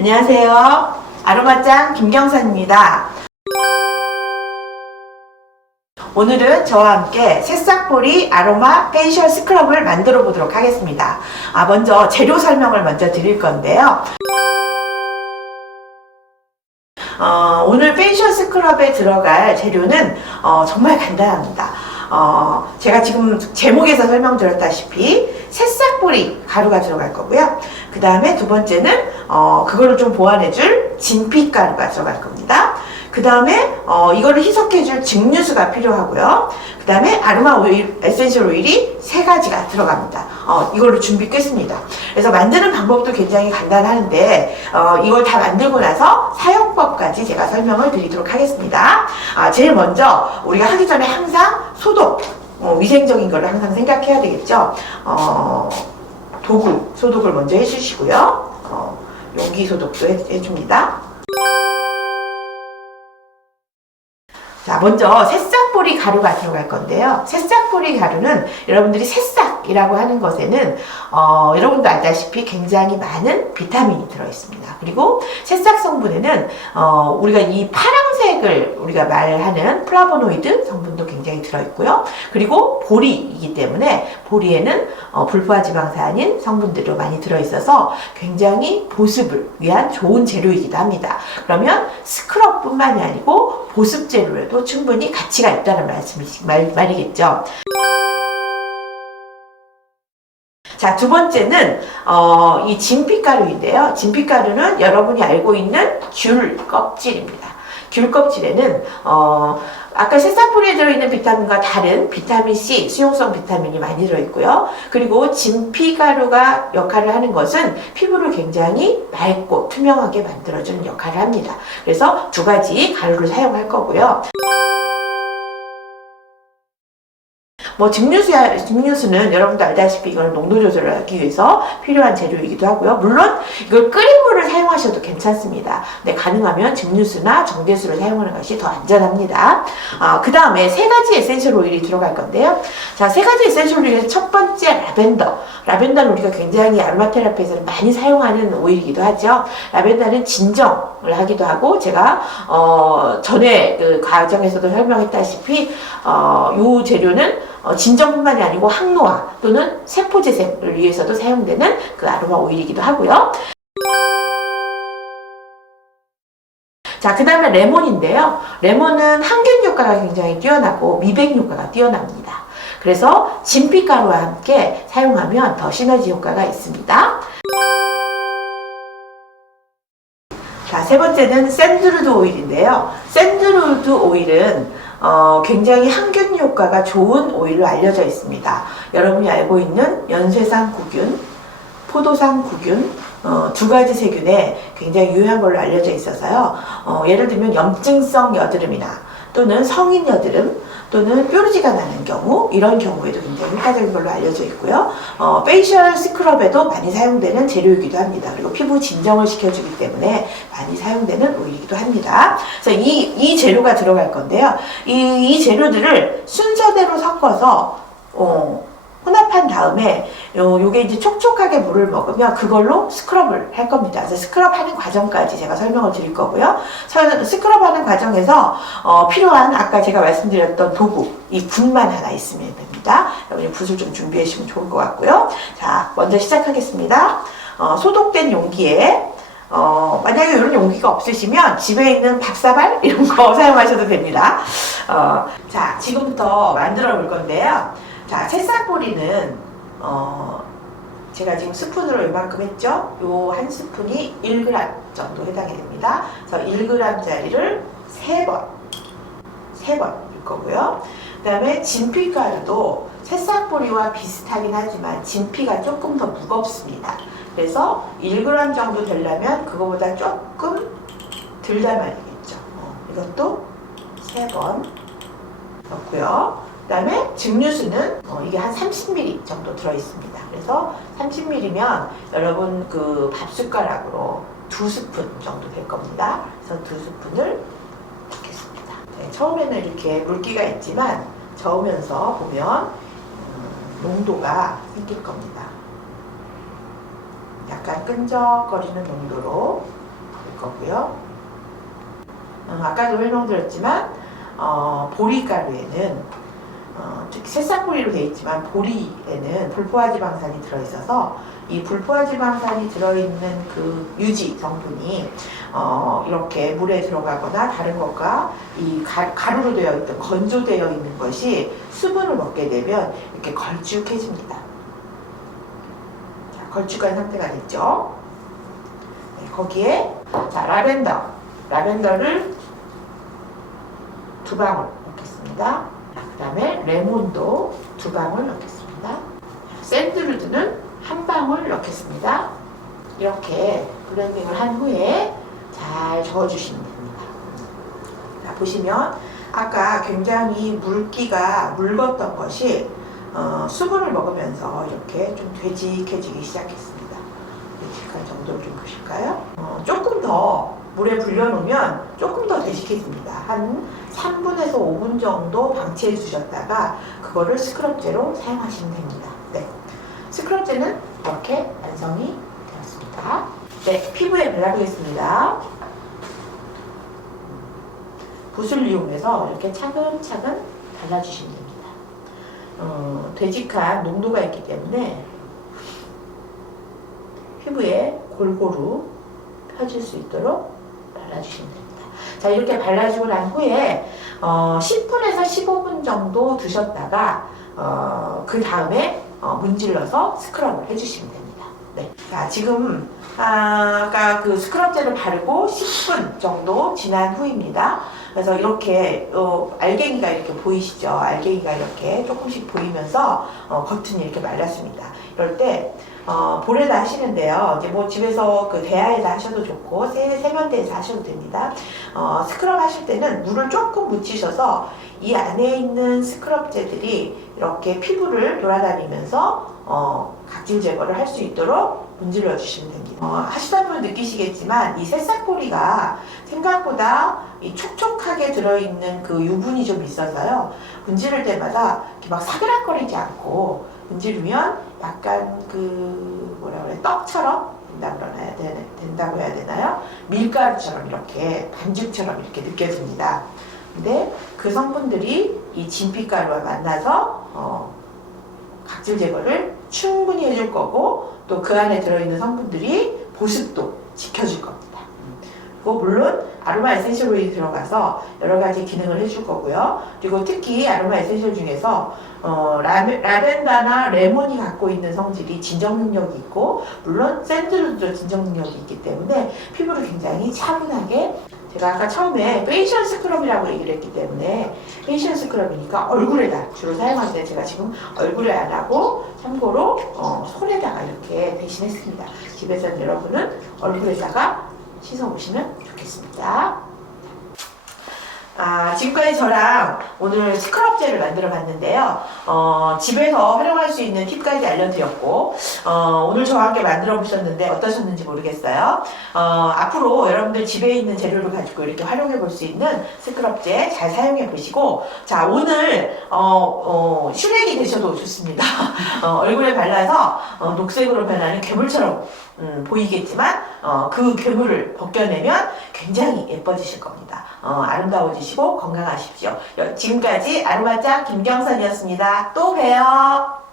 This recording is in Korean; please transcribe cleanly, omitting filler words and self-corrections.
안녕하세요. 아로마짱 김경선입니다. 오늘은 저와 함께 새싹보리 아로마 페이셜 스크럽을 만들어 보도록 하겠습니다. 먼저 재료 설명을 먼저 드릴 건데요. 오늘 페이셜 스크럽에 들어갈 재료는 정말 간단합니다. 제가 지금 제목에서 설명드렸다시피 새싹보리 가루가 들어갈 거고요. 그 다음에 두 번째는 그거를 좀 보완해줄 진피가루가 들어갈 겁니다. 그 다음에 이거를 희석해줄 증류수가 필요하고요. 그 다음에 아로마 오일, 에센셜 오일이 3가지가 들어갑니다. 이걸로 준비 끝입니다. 그래서 만드는 방법도 굉장히 간단한데 이걸 다 만들고 나서 사용법까지 제가 설명을 드리도록 하겠습니다. 제일 먼저 우리가 하기 전에 항상 소독, 위생적인 거를 항상 생각해야 되겠죠. 도구, 소독을 먼저 해주시고요. 용기 소독도 해줍니다. 자, 먼저 새싹보리 가루가 들어갈 건데요. 새싹보리 가루는 여러분들이 새싹이라고 하는 것에는 여러분도 알다시피 굉장히 많은 비타민이 들어있습니다. 그리고 새싹 성분에는 우리가 이 파란색을 우리가 말하는 플라보노이드 성분도 굉장히 들어있고요. 그리고 보리이기 때문에 보리에는 불포화지방산인 성분들도 많이 들어있어서 굉장히 보습을 위한 좋은 재료이기도 합니다. 그러면 스크럽뿐만이 아니고 보습 재료에도 충분히 가치가 있다는 말이겠죠. 자, 두 번째는 이 진피가루인데요. 진피가루는 여러분이 알고 있는 귤 껍질입니다. 귤 껍질에는 아까 새싹보리에 들어있는 비타민과 다른 비타민C, 수용성 비타민이 많이 들어있고요. 그리고 진피가루가 역할을 하는 것은 피부를 굉장히 맑고 투명하게 만들어주는 역할을 합니다. 그래서 2가지 가루를 사용할 거고요. 증류수는 여러분도 알다시피 이거는 농도 조절을 하기 위해서 필요한 재료이기도 하고요. 물론 이걸 끓인 물을 사용하셔도 괜찮습니다. 근데 가능하면 증류수나 정제수를 사용하는 것이 더 안전합니다. 그 다음에 3가지 에센셜 오일이 들어갈 건데요. 자, 3가지 에센셜 오일에서 첫 번째 라벤더. 라벤더는 우리가 굉장히 아로마 테라피에서는 많이 사용하는 오일이기도 하죠. 라벤더는 진정을 하기도 하고, 제가 전에 그 과정에서도 설명했다시피 이 재료는 진정뿐만이 아니고 항노화 또는 세포재생을 위해서도 사용되는 그 아로마 오일이기도 하고요. 자, 그 다음에 레몬인데요. 레몬은 항균 효과가 굉장히 뛰어나고 미백 효과가 뛰어납니다. 그래서 진피가루와 함께 사용하면 더 시너지 효과가 있습니다. 자, 세 번째는 샌드루드 오일인데요. 샌드루드 오일은 굉장히 항균 효과가 좋은 오일로 알려져 있습니다. 여러분이 알고 있는 연쇄상 구균, 포도상 구균, 2가지 세균에 굉장히 유효한 걸로 알려져 있어서요. 예를 들면 염증성 여드름이나 또는 성인 여드름 또는 뾰루지가 나는 경우, 이런 경우에도 굉장히 효과적인 걸로 알려져 있고요. 페이셜 스크럽에도 많이 사용되는 재료이기도 합니다. 그리고 피부 진정을 시켜주기 때문에 많이 사용되는 오일이기도 합니다. 그래서 이 재료가 들어갈 건데요. 이 재료들을 순서대로 섞어서 혼합한 다음에 요게 이제 촉촉하게 물을 먹으면 그걸로 스크럽을 할 겁니다. 그래서 스크럽하는 과정까지 제가 설명을 드릴 거고요. 스크럽하는 과정에서 필요한 아까 제가 말씀드렸던 도구, 이 붓만 하나 있으면 됩니다. 여러분이 붓을 좀 준비해 주시면 좋을 것 같고요. 자, 먼저 시작하겠습니다. 소독된 용기에 만약에 이런 용기가 없으시면 집에 있는 밥사발 이런 거 사용하셔도 됩니다. 자, 지금부터 만들어 볼 건데요. 자, 새싹보리는 제가 지금 스푼으로 이만큼 했죠? 요 한 스푼이 1g 정도 해당이 됩니다. 그래서 1g짜리를 3번 넣을 거고요. 그 다음에 진피가루도 새싹보리와 비슷하긴 하지만 진피가 조금 더 무겁습니다. 그래서 1g 정도 되려면 그거보다 조금 덜 담아야겠죠. 이것도 3번 넣고요. 그 다음에 증류수는 이게 한 30ml 정도 들어있습니다. 그래서 30ml면 여러분 그 밥숟가락으로 2스푼 정도 될 겁니다. 그래서 2스푼을 넣겠습니다. 네, 처음에는 이렇게 물기가 있지만 저으면서 보면 농도가 생길 겁니다. 약간 끈적거리는 농도로 거고요. 아까도 설명드렸지만 보리가루에는 특히 새싹보리로 되어 있지만 보리에는 불포화지방산이 들어있어서 이 불포화지방산이 들어있는 그 유지 성분이 이렇게 물에 들어가거나 다른 것과 이 가루로 되어 있던 건조되어 있는 것이 수분을 먹게 되면 이렇게 걸쭉해집니다. 자, 걸쭉한 상태가 됐죠. 네, 거기에 자, 라벤더를 2방울 넣겠습니다. 그 다음에 레몬도 2방울 넣겠습니다. 샌드루드는 1방울 넣겠습니다. 이렇게 블렌딩을 한 후에 잘 저어주시면 됩니다. 자, 보시면 아까 굉장히 물기가 묽었던 것이 수분을 먹으면서 이렇게 좀 되직해지기 시작했습니다. 되직한 정도를 좀 보실까요? 조금 더 물에 불려놓으면 조금 더 되직해집니다. 한 3분에서 5분 정도 방치해 주셨다가 그거를 스크럽제로 사용하시면 됩니다. 네. 스크럽제는 이렇게 완성이 되었습니다. 네, 피부에 발라보겠습니다. 붓을 이용해서 이렇게 차근차근 발라주시면 됩니다. 되직한 농도가 있기 때문에 피부에 골고루 펴질 수 있도록 발라주시면 됩니다. 자, 이렇게 발라주고 난 후에 10분에서 15분 정도 두셨다가 그 다음에 문질러서 스크럽을 해주시면 됩니다. 네. 자, 지금 아까 그 스크럽제를 바르고 10분 정도 지난 후입니다. 그래서 이렇게 알갱이가 이렇게 보이시죠? 알갱이가 이렇게 조금씩 보이면서 겉은 이렇게 말랐습니다. 이럴 때 볼에다 하시는데요. 이제 뭐 집에서 그 대야에다 하셔도 좋고 세면대에서 하셔도 됩니다. 스크럽 하실 때는 물을 조금 묻히셔서 이 안에 있는 스크럽제들이 이렇게 피부를 돌아다니면서 각질 제거를 할 수 있도록 문질러 주시면 됩니다. 하시다 보면 느끼시겠지만 이 새싹보리가 생각보다 이 촉촉하게 들어있는 그 유분이 좀 있어서요. 문지를 때마다 이렇게 막 사그락거리지 않고 문지르면 약간 그 뭐라 그래 떡처럼 된다고 해야 되나요? 밀가루처럼 이렇게 반죽처럼 이렇게 느껴집니다. 근데 그 성분들이 이 진피가루와 만나서 각질 제거를 충분히 해줄 거고 또 그 안에 들어있는 성분들이 보습도 지켜줄 겁니다. 그리고 물론 아로마 에센셜 오일이 들어가서 여러 가지 기능을 해줄 거고요. 그리고 특히 아로마 에센셜 중에서 라벤더나 레몬이 갖고 있는 성질이 진정 능력이 있고 물론 샌드루드도 진정 능력이 있기 때문에 피부를 굉장히 차분하게 제가 아까 처음에 페이셜 스크럽이라고 얘기를 했기 때문에 페이셜 스크럽이니까 얼굴에다 주로 사용하는데 제가 지금 얼굴에 안 하고 참고로 손에다가 이렇게 대신했습니다. 집에서는 여러분은 얼굴에다가 씻어보시면 좋겠습니다. 지금까지 저랑 오늘 스크럽제를 만들어 봤는데요. 집에서 활용할 수 있는 팁까지 알려드렸고, 오늘 저와 함께 만들어 보셨는데 어떠셨는지 모르겠어요. 앞으로 여러분들 집에 있는 재료를 가지고 이렇게 활용해 볼 수 있는 스크럽제 잘 사용해 보시고, 자, 오늘, 슈렉이 되셔도 좋습니다. 얼굴에 발라서 녹색으로 변하는 괴물처럼 보이겠지만, 그 괴물을 벗겨내면 굉장히 예뻐지실 겁니다. 아름다워지시고 건강하십시오. 지금까지 아로마짱 김경선이었습니다. 또 봬요.